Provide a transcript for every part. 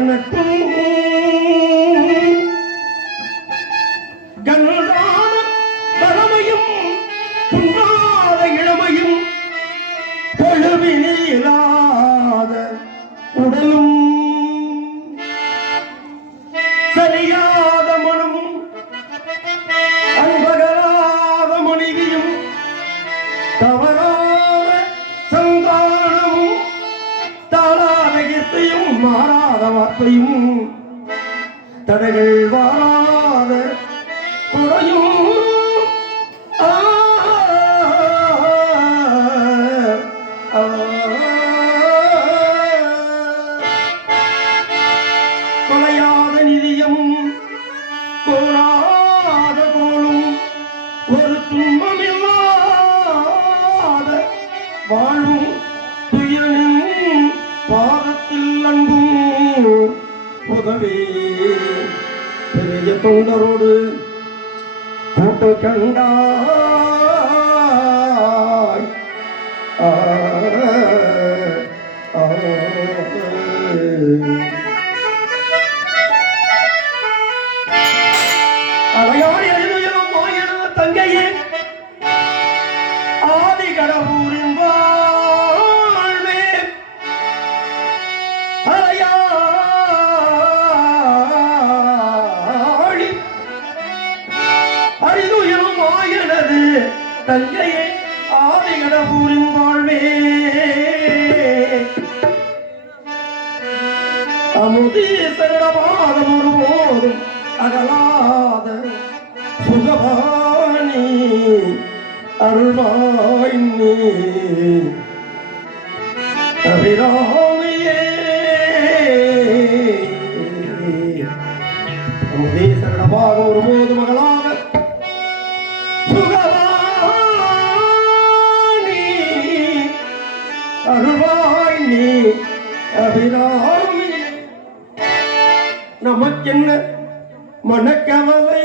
நட்பும் கண்ணான பழமையும் புண்ணாத இளமையும் பொழுவினிலாத உடலும். சரியாத மாறாத வார்த்தையும் தடைகள் வாராத குறையும் குறையாத நிதியமும் கோலாத உதவி பெரிய தொண்டரோடு கூட்ட கண்டா தஞ்சையே ஆதி கடவுரின் வாழ்வே. அமுதீசரிடமாதம் ஒருபோதும் அகலாத சுகபாணி அருள்வாய் நீ. என்ன மனக்கவலை?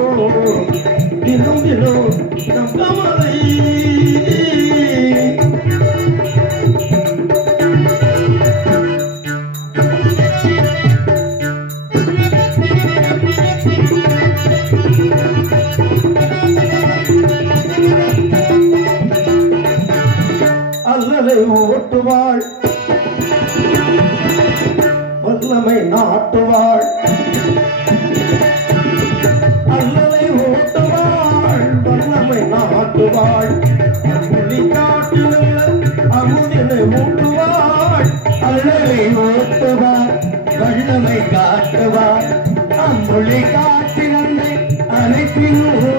ஓட்டுவாள். வல்லமை நாட்டுவாள். அல்லலை ஓட்டுவாள். வல்லமை நாட்டுவாள். அமுதி காட்டிலுள்ள அமுதினை ஊட்டுவாள். அல்லலை ஓட்டுவாள். வல்லமை காட்டுவாள். அம்புலி காட்டினந்தை அனைத்திலும்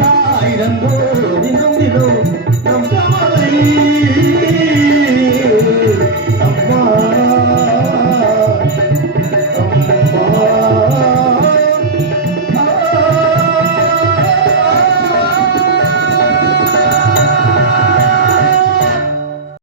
நம் தாய் தந்தோ நம் கவலை